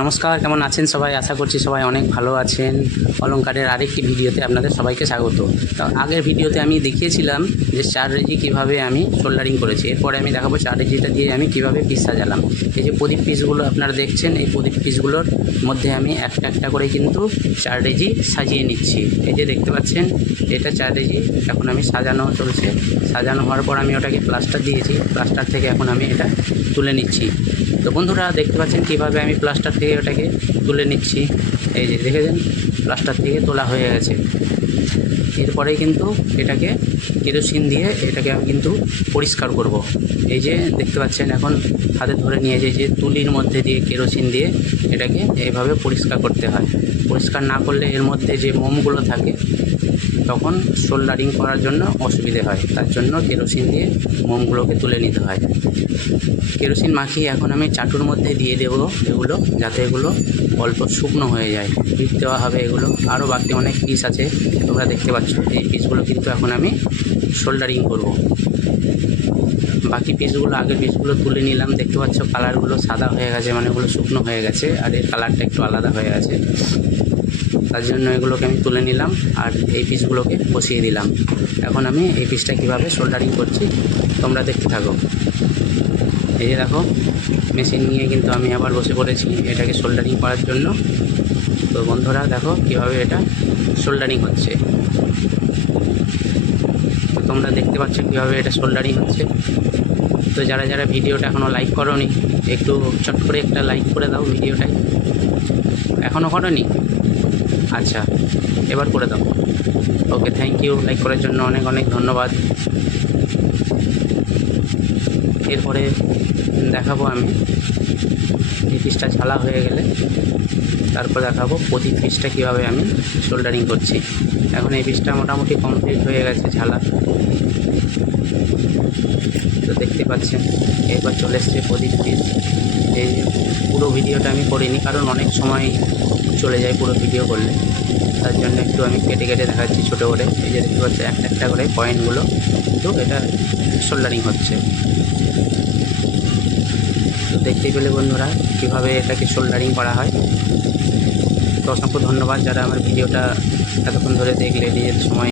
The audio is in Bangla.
নমস্কার, কেমন আছেন সবাই? আশা করছি সবাই অনেক ভালো আছেন। অলংকারের আরেকটি ভিডিওতে আপনাদের সবাইকে স্বাগত। তো আগের ভিডিওতে আমি দেখিয়েছিলাম যে চার রেজি কীভাবে আমি সোল্ডারিং করেছি। এরপরে আমি দেখাবো চার রেজিটা দিয়ে আমি কিভাবে পিস সাজালাম। এই যে প্রদীপ পিসগুলো আপনারা দেখছেন, এই প্রদীপ পিসগুলোর মধ্যে আমি একটা একটা করে কিন্তু চার রেজি সাজিয়ে নিচ্ছি। এই যে দেখতে পাচ্ছেন, এটা চার রেজি। এখন আমি সাজানো চলছে। সাজানো হওয়ার পর আমি ওটাকে প্লাস্টার দিয়েছি। প্লাস্টার থেকে এখন আমি এটা তুলে নিচ্ছি। তো বন্ধুরা দেখতে পাচ্ছেন কীভাবে আমি প্লাস্টার থেকে ওটাকে তুলে নিচ্ছি। এই যে দেখেছেন, প্লাস্টার থেকে তোলা হয়ে গেছে। এরপরেই কিন্তু এটাকে কেরোসিন দিয়ে এটাকে আমি কিন্তু পরিষ্কার করব। এই যে দেখতে পাচ্ছেন, এখন হাতে ধরে নিয়ে যে তুলির মধ্যে দিয়ে কেরোসিন দিয়ে এটাকে এইভাবে পরিষ্কার করতে হয়। পরিষ্কার না করলে এর মধ্যে যে মোমগুলো থাকে তখন সোল্ডারিং করার জন্য অসুবিধে হয়। তার জন্য কেরোসিন দিয়ে মোমগুলোকে তুলে নিতে হয়। কেরোসিন মাখিয়ে এখন আমি চাটুর মধ্যে দিয়ে দেবো এগুলো, যাতে এগুলো অল্প শুকনো হয়ে যায়। পিস দেওয়া হবে এগুলো। আরও বাকি অনেক পিস আছে, তোমরা দেখতে পাচ্ছ। এই পিসগুলো কিন্তু এখন আমি সোল্ডারিং করব। বাকি পিসগুলো, আগের পিসগুলো তুলে নিলাম। দেখতে পাচ্ছ কালারগুলো সাদা হয়ে গেছে, মানে ওগুলো শুকনো হয়ে গেছে, আর এর কালারটা একটু আলাদা হয়ে গেছে। তার জন্য এগুলোকে আমি তুলে নিলাম আর এই পিসগুলোকে বসিয়ে দিলাম। এখন আমি এই পিসটা কীভাবে সোল্ডারিং করছি তোমরা দেখতে থাকো। এই যে দেখো, মেশিন নিয়ে কিন্তু আমি আবার বসে পড়েছি এটাকে সোল্ডারিং করার জন্য। তো বন্ধুরা দেখো কীভাবে এটা সোল্ডারিং হচ্ছে। তো তোমরা দেখতে পাচ্ছ কীভাবে এটা সোল্ডারিং হচ্ছে। তো যারা যারা ভিডিওটা এখনও লাইক করোনি, একটু চট করে একটা লাইক করে দাও ভিডিওটায়। এখনও করোনি? আচ্ছা, এবার করে দাও। ওকে, থ্যাংক ইউ। লাইক করার জন্য অনেক অনেক ধন্যবাদ। এরপরে দেখাবো আমি এই পিসটা ঝালা হয়ে গেলে, তারপর দেখাবো প্রদীপ পিসটা কীভাবে আমি সোল্ডারিং করছি। এখন এই পিসটা মোটামুটি কমপ্লিট হয়ে গেছে ঝালা। তো দেখতে পাচ্ছেন এরপর চলে এসছে প্রদীপ পিস। এই পুরো ভিডিওটা আমি করিনি, কারণ অনেক সময় চলে যায় পুরো ভিডিও করলে। তার জন্য একটু আমি কেটে কেটে দেখাচ্ছি ছোটো করে। এই যে দেখতে পাচ্ছি একটা একটা করে পয়েন্টগুলো কিন্তু এটা সোল্ডারিং হচ্ছে। তো দেখতেই পেলে বন্ধুরা কীভাবে এটাকে সোল্ডারিং করা হয়। তো অসংখ্য ধন্যবাদ যারা আমার ভিডিওটা এতক্ষণ ধরে দেখলে, নিজের সময়